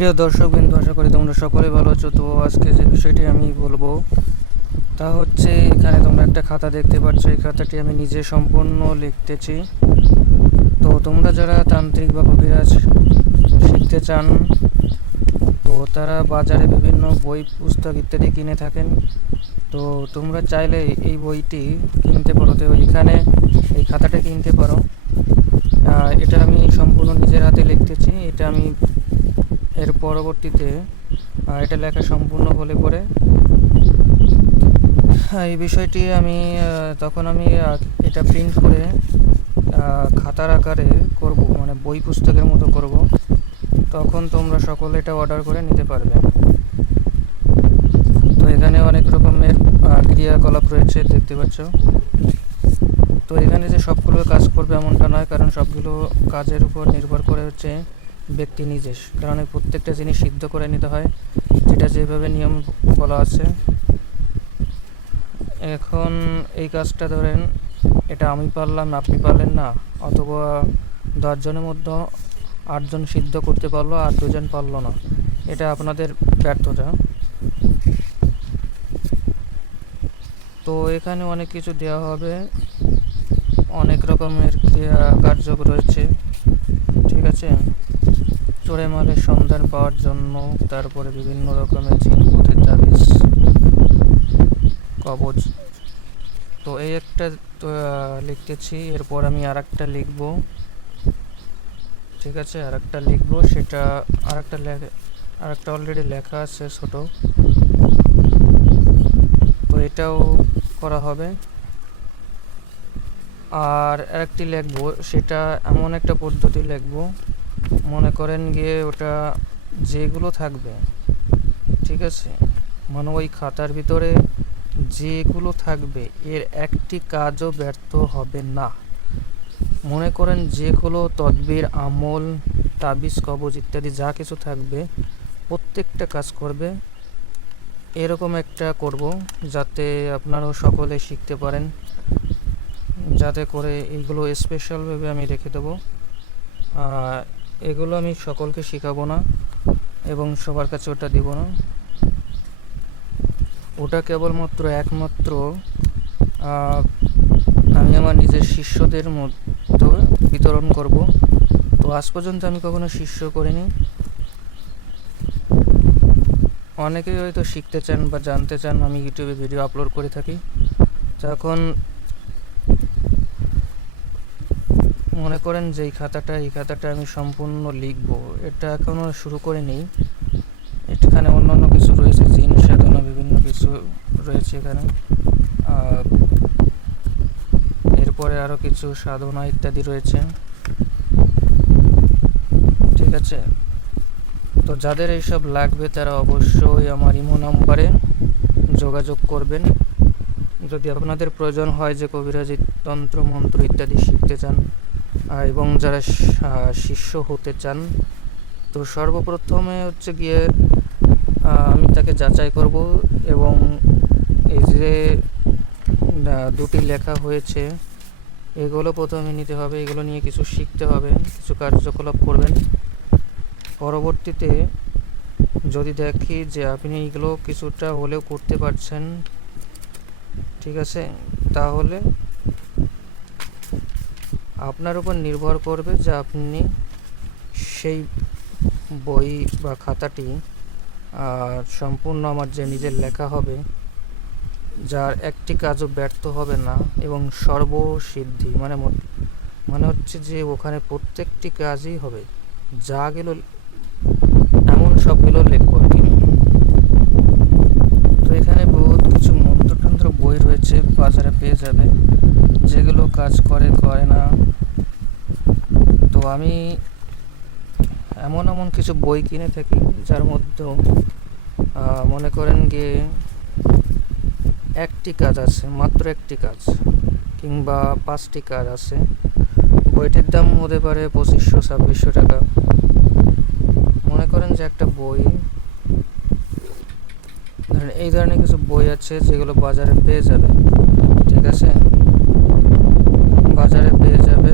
প্রিয় দর্শক বিন্দু আশা করি তোমরা সকলে ভালো আছো। তো আজকে যে বিষয়টি আমি বলব, তা হচ্ছে এখানে তোমরা একটা খাতা দেখতে পাচ্ছ এই খাতাটি আমি নিজে সম্পূর্ণ লিখতেছি। তো তোমরা যারা তান্ত্রিক বা কবিরাজ শিখতে চান, তো তারা বাজারে বিভিন্ন বই, পুস্তক ইত্যাদি কিনে থাকেন। তো তোমরা চাইলে এই বইটি কিনতে পারো। তো এখানে এই খাতাটা কিনতে পারো। এটা আমি সম্পূর্ণ নিজের হাতে লিখতেছি। এটা আমি এর পরবর্তীতে এটা লেখা সম্পূর্ণ হলে পরে হ্যাঁ, এই বিষয়টি আমি তখন আমি এটা প্রিন্ট করে খাতার আকারে করব মানে বই পুস্তকের মতো করব। তখন তোমরা সকলে এটা অর্ডার করে নিতে পারবে। তো এখানে অনেক রকমের ক্রিয়াকলাপ রয়েছে দেখতে পাচ্ছ। তো এখানে যে সবগুলো কাজ করবে এমনটা নয় কারণ সবগুলো কাজের উপর নির্ভর করে হচ্ছে ব্যক্তি নিজের কারণ এই প্রত্যেকটা জিনিস সিদ্ধ করে নিতে হয়, যেটা যেভাবে নিয়ম বলা আছে। এখন এই কাজটা ধরেন, এটা আমি পারলাম, আপনি পারলেন না, অথবা দশজনের মধ্যে আটজন সিদ্ধ করতে পারল আর দুজন পারল না। এটা আপনাদের ব্যর্থতা। তো এখানে অনেক কিছু দেওয়া হবে। অনেক রকমের ক্রিয়া কার্য রয়েছে। ঠিক আছে? চোরে মালের সন্ধান পাওয়ার জন্য তারপরে বিভিন্ন রকমের জিনপুতের তাবিজ, কবজ। তো এই একটা লিখতেছি। এরপর আমি আর একটা লিখব। ঠিক আছে? আর একটা লিখব। সেটা আর একটা আর একটা অলরেডি লেখা আছে ছোট। তো এটাও করা হবে। আর আরেকটি লিখব। সেটা এমন একটা পদ্ধতি লিখব মনে করেন গিয়ে ওটা যেগুলো থাকবে, ঠিক আছে? মানে ওই খাতার ভিতরে যেগুলো থাকবে, এর একটি কাজও ব্যর্থ হবে না। মনে করেন যেগুলো তদবির, আমল, তাবিজ, কবজ ইত্যাদি যা কিছু থাকবে, প্রত্যেকটা কাজ করবে। এরকম একটা করব যাতে আপনারাও সকলে শিখতে পারেন। যাতে করে এইগুলো স্পেশালভাবে আমি রেখে দেবো। আর এগুলো আমি সকলকে শেখাবো না এবং সবার কাছে ওটা দিব না। ওটা কেবলমাত্র একমাত্র আমি আমার নিজের শিষ্যদের মতো বিতরণ করব। তো আজ পর্যন্ত আমি কখনো শিষ্য করিনি। অনেকেই হয়তো শিখতে চান বা জানতে চান, আমি ইউটিউবে ভিডিও আপলোড করে থাকি। তখন মনে করেন যে এই খাতাটা এই খাতাটা আমি সম্পূর্ণ লিখব। এটা এখনও শুরু করিনি। এখানে অন্যান্য কিছু রয়েছে, জিন সাধনা, বিভিন্ন কিছু রয়েছে এখানে। এরপরে আরও কিছু সাধনা ইত্যাদি রয়েছে। ঠিক আছে? তো যাদের এইসব লাগবে তারা অবশ্যই আমার ইমো নাম্বারে যোগাযোগ করবেন। যদি আপনাদের প্রয়োজন হয় যে কবিরাজি তন্ত্র, মন্ত্র ইত্যাদি শিখতে চান এবং যারা শিষ্য হতে চান, তো সর্বপ্রথমে হচ্ছে গিয়ে আমি তাকে যাচাই করব এবং এই যে দুটি লেখা হয়েছে, এগুলো প্রথমে নিতে হবে, এগুলো নিয়ে কিছু শিখতে হবে, কিছু কার্যকলাপ করবেন। পরবর্তীতে যদি দেখি যে আপনি এগুলো কিছুটা হলেও করতে পারছেন, ঠিক আছে? তাহলে আপনার উপর নির্ভর করবে যে আপনি সেই বই বা খাতাটি সম্পূর্ণ আমার যে নিজের লেখা হবে, যার একটি কাজও ব্যর্থ হবে না এবং সর্বসিদ্ধি। মানে মানে হচ্ছে যে ওখানে প্রত্যেকটি কাজই হবে। যা গেল, এমন সবগুলো লিখব আর কি তো এখানে বহুত কিছু মন্ত্রতন্ত্র বই রয়েছে, বাজারে পেয়ে যাবে যেগুলো কাজ করে করে না। তো আমি এমন এমন কিছু বই কিনে থাকি, যার মধ্যে মনে করেন গিয়ে একটি কাজ আছে, মাত্র একটি কাজ, কিংবা পাঁচটি কাজ আছে। বইটির দাম হতে পারে পঁচিশশো, ছাব্বিশশো টাকা। মনে করেন যে একটা বই, ধরেন এই ধরনের কিছু বই আছে যেগুলো বাজারে পেয়ে যাবে, ঠিক আছে? বাজারে পেয়ে যাবে।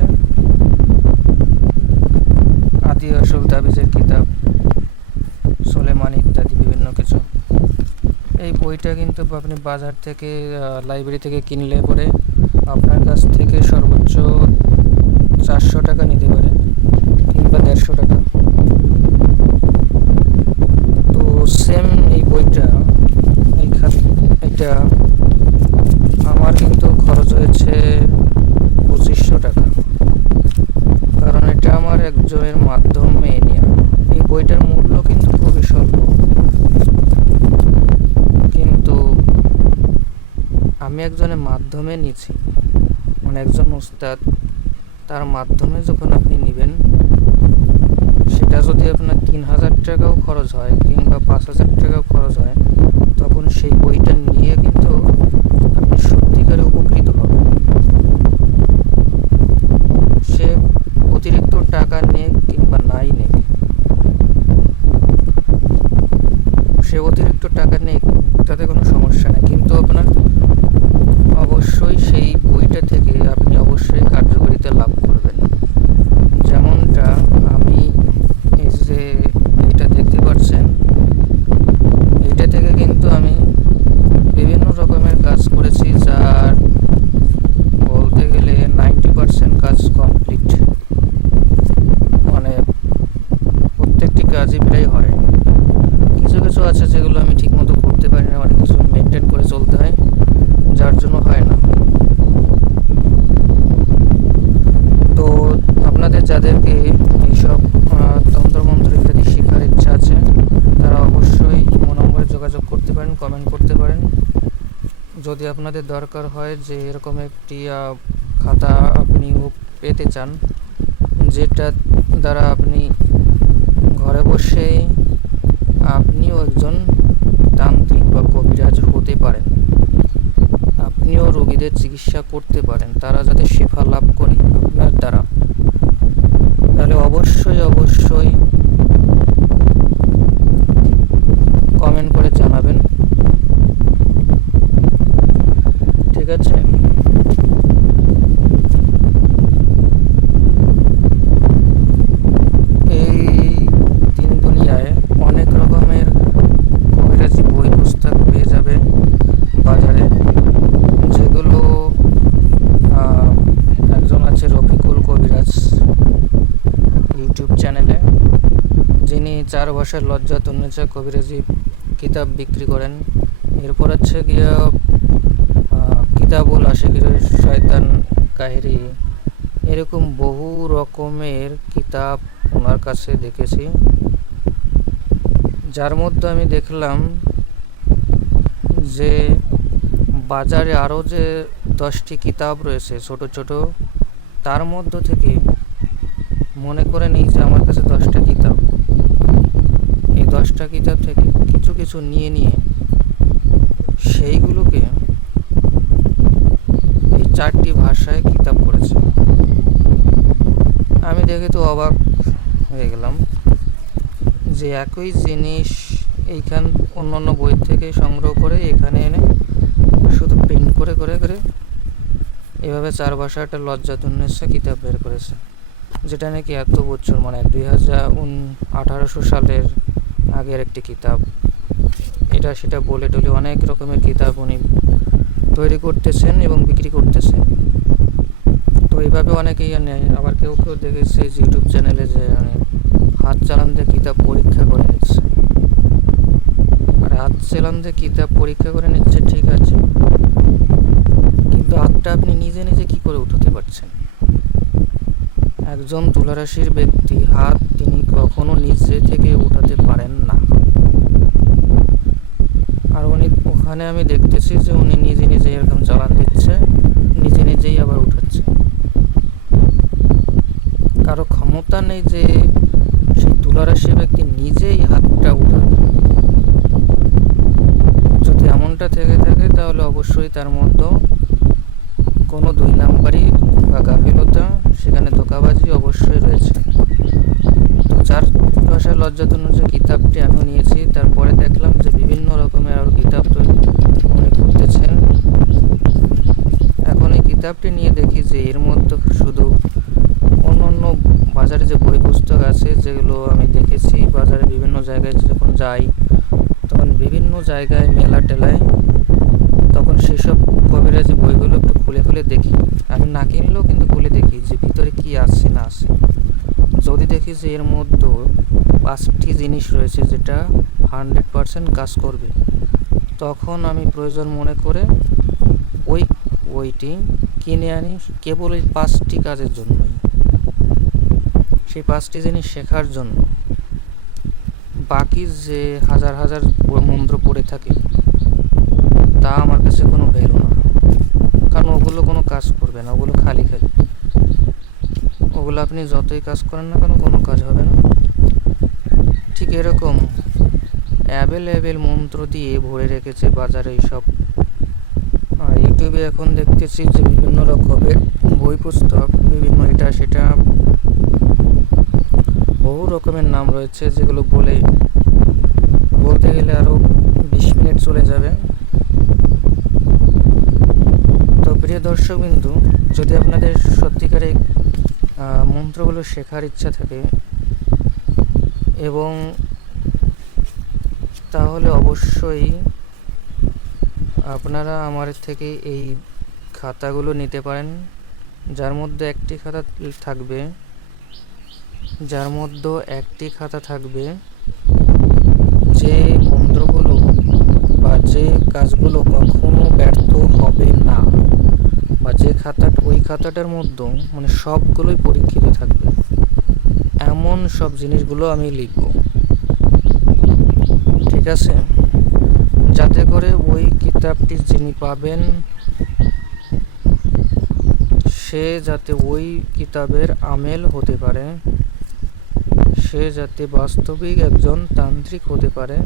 দিয়াসুল তাবিজের কিতাব, সোলেমান ইত্যাদি বিভিন্ন কিছু। এই বইটা কিন্তু আপনি বাজার থেকে লাইব্রেরি থেকে কিনলে পরে আপনার কাছ থেকে সর্বোচ্চ চারশো টাকা নিতে পারে কিংবা দেড়শো টাকা। তো সেম এই বইটা। একজনের মাধ্যমে নিছি মানে একজন উস্তাদ তার মাধ্যমে যখন আপনি নেবেন, সেটা যদি আপনার তিন হাজার টাকাও খরচ হয় কিংবা পাঁচ হাজার টাকাও খরচ হয়, তখন সেই বইটা নিয়ে কিন্তু আপনি সত্যিকারে উপকৃত হবেন। সে অতিরিক্ত টাকা নেক কিংবা নাই নেক। সে অতিরিক্ত টাকা নেই তাতে কোনো সমস্যা নেই। কিন্তু আপনার অবশ্যই সেই বইটা থেকে আপনি অবশ্যই কার্যকারিতা লাভ করবেন। যেমনটা আমি যে এটা দেখতে পাচ্ছেন, এটা থেকে কিন্তু আমি বিভিন্ন রকমের কাজ করেছি যার বলতে গেলে নাইনটি পার্সেন্ট কাজ কমপ্লিট মানে প্রত্যেকটি কাজই প্রায় হয় কিছু কিছু আছে যেগুলো আমি ঠিকমতো করতে পারি না অনেক কিছু মেনটেন করে চলতে হয় যার জন্য হয় না তো আপনাদের যাদেরকে এইসব আহ, তন্ত্রমন্ত্র ইত্যাদি শেখার ইচ্ছা আছে তারা অবশ্যই ইমো নম্বরে যোগাযোগ করতে পারেন কমেন্ট করতে পারেন। যদি আপনাদের দরকার হয় যে এরকম একটি খাতা আপনি পেতে চান, যেটা দ্বারা আপনি ঘরে বসে আপনিও একজন তান্ত্রিক বা কবিরাজ হতে পারেন। আপনিও রোগীদের চিকিৎসা করতে পারেন, তারা যাতে শেফা লাভ করে আপনার দ্বারা। তাহলে অবশ্যই অবশ্যই কমেন্ট করে জানাবেন ঠিক আছে এই দিন দুনিয়ায় অনেক রকমের কবিরাজি বই পুস্তক পেয়ে যাবে বাজারে যেগুলো আহ, একজন আছে রফিকুল কবিরাজ ইউটিউব চ্যানেলে যিনি চার ভাষার লজ্জা তন্নেচা কবিরাজি কিতাব বিক্রি করেন। এরপর হচ্ছে গিয়া কিতাবুল আশিকির শয়তান কাহিরি। এরকম বহু রকমের কিতাব ওনার কাছে দেখেছি। যার মধ্যে আমি দেখলাম যে, বাজারে আরও যে দশটি কিতাব রয়েছে, ছোট ছোট, তার মধ্য থেকে মনে করে নিই যে আমার কাছে দশটা কিতাব। দশটা কিতাব থেকে কিছু কিছু নিয়ে নিয়ে সেইগুলোকে এই চারটি ভাষায় কিতাব করেছে। আমি দেখে তো অবাক হয়ে গেলাম যে একই জিনিস এইখান অন্য অন্য বই থেকে সংগ্রহ করে এখানে এনে শুধু প্রিন্ট করে করে করে এভাবে চার ভাষা একটা লজ্জা দুর্নেশা কিতাব বের করেছে। যেটা নাকি এত বছর মানে দুই হাজার আঠারোশো সালের আগের একটি কিতাব। এটা সেটা বলে টলে অনেক রকমের কিতাব উনি তৈরি করতেছেন এবং বিক্রি করতেছেন। তো এইভাবে অনেকেই নেয় আবার কেউ কেউ দেখেছে ইউটিউব চ্যানেলে যে মানে হাত চালান দিয়ে কিতাব পরীক্ষা করে নিচ্ছে। আর হাত চালান দিয়ে কিতাব পরীক্ষা করে নিচ্ছে, ঠিক আছে। কিন্তু হাতটা আপনি নিজে নিজে কি করে উঠাতে পারছেন? একজন তুলারাশির ব্যক্তি হাত তিনি কখনো নিজে থেকে উঠাতে পারেন না। আর উনি, ওখানে আমি দেখতেছি যে উনি নিজে নিজে এরকম চালান দিচ্ছে, নিজে নিজেই আবার উঠাচ্ছে। কারও ক্ষমতা নেই যে সেই তুলারাশি ব্যক্তি নিজেই হাতটা উঠাবে। যদি এমনটা থেকে থাকে, তাহলে অবশ্যই তার মধ্যে কোনো দুই নাম্বারই বা গাফিলতা, সেখানে ধোকাবাজি অবশ্যই রয়েছে। তো চার ভাষায় লজ্জাতন্য যে কিতাবটি আমি নিয়েছি তারপরে দেখলাম যে বিভিন্ন রকমের আরও কিতাব তৈরি উনি করতেছেন এখন এই কিতাবটি নিয়ে দেখি যে এর মধ্যে শুধু অন্য অন্য বাজারে যে বই পুস্তক আছে, যেগুলো আমি দেখেছি, বাজারে বিভিন্ন জায়গায় যখন যাই, তখন বিভিন্ন জায়গায় মেলা টেলায় তখন সেসব কবিরাজি বইগুলো একটু খুলে খুলে দেখি। আমি না কিনলেও কিন্তু খুলে দেখি যে ভিতরে কি আছে, না আছে। যদি দেখি যে এর মধ্যে পাঁচটি জিনিস রয়েছে যেটা হান্ড্রেড পারসেন্ট কাজ করবে, তখন আমি প্রয়োজন মনে করে ওই বইটি কিনে আনি কেবল ওই পাঁচটি কাজের জন্যই। সেই পাঁচটি জিনিস শেখার জন্য। বাকি যে হাজার হাজার মন্ত্র পড়ে থাকে তা আমার কাছে কোনো ভ্যালু না। কারণ ওগুলো কোনো কাজ করবে না, ওগুলো খালি খালি। ওগুলো আপনি যতই কাজ করেন না কেন, কোনো কাজ হবে না। ঠিক এরকম অ্যাভেলেবেল মন্ত্র দিয়ে ভরে রেখেছে বাজারে এইসব। আর ইউটিউবে এখন দেখতেছি যে বিভিন্ন রকমের বই পুস্তক, বিভিন্ন এটা সেটা। বহু রকমের নাম রয়েছে যেগুলো বলে, বলতে গেলে আরও বিশ মিনিট চলে যাবে। তো প্রিয় দর্শক বিন্দু যদি আপনাদের সত্যিকারে মন্ত্রগুলো শেখার ইচ্ছা থাকে, এবং তাহলে অবশ্যই আপনারা আমার থেকে এই খাতাগুলো নিতে পারেন, যার মধ্যে একটি খাতা থাকবে, যার মধ্যে একটি খাতা থাকবে যে মন্ত্রগুলো বা যে কাজগুলো কখনো ব্যর্থ হবে না। বা যে খাতাটা ওই খাতাটার মধ্যে মানে সবগুলোই পরীক্ষিত থাকবে। এমন সব জিনিসগুলো আমি লিখব। ঠিক আছে? যাতে করে ওই কিতাবটি যিনি পাবেন, সে যাতে ওই কিতাবের আমেল হতে পারে, সে যাতে বাস্তবিক একজন তান্ত্রিক হতে পারে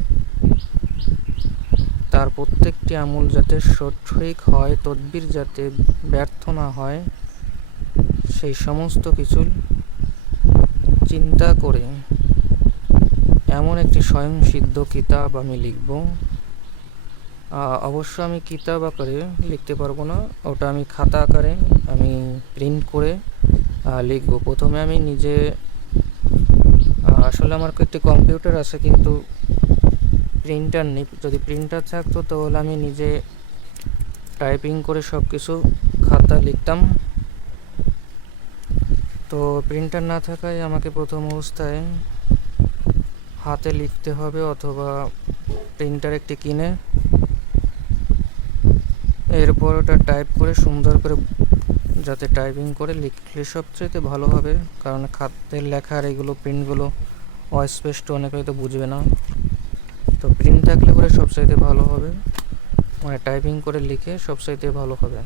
তার প্রত্যেকটি আমল যাতে সঠিক হয়, তদবির যাতে ব্যর্থ না হয়, সেই সমস্ত কিছু চিন্তা করে এমন একটি স্বয়ংসিদ্ধ কিতাব আমি লিখব। অবশ্য আমি কিতাব আকারে লিখতে পারব না, ওটা আমি খাতা আকারে আমি প্রিন্ট করে লিখব। প্রথমে আমি নিজে আসলে আমার একটি কম্পিউটার আছে, কিন্তু প্রিন্টার নেই। যদি প্রিন্টার থাকতো তাহলে আমি নিজে টাইপিং করে সব কিছু খাতা লিখতাম। তো প্রিন্টার না থাকায় আমাকে প্রথম অবস্থায় হাতে লিখতে হবে অথবা প্রিন্টার একটি কিনে, এরপর ওটা টাইপ করে সুন্দর করে যাতে টাইপিং করে লিখলে সবচেয়ে ভালো হবে। কারণ খাতের লেখার এগুলো প্রিন্টগুলো অস্পষ্ট অনেকে হয়তো বুঝবে না। তো প্রিন্ট থাকলে পরে সবচাইতে ভালো হবে। মানে টাইপিং করে লিখে সবচাইতে ভালো হবে।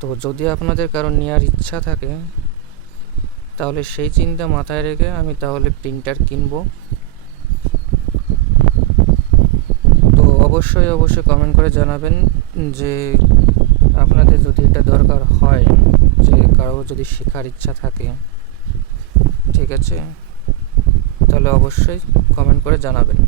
তো যদি আপনাদের কারও নেওয়ার ইচ্ছা থাকে, তাহলে সেই চিন্তা মাথায় রেখে আমি তাহলে প্রিন্টার কিনবো। তো অবশ্যই অবশ্যই কমেন্ট করে জানাবেন যে আপনাদের যদি এটা দরকার হয়, যে কারও যদি শেখার ইচ্ছা থাকে। ঠিক আছে? তাহলে অবশ্যই কমেন্ট করে জানাবেন।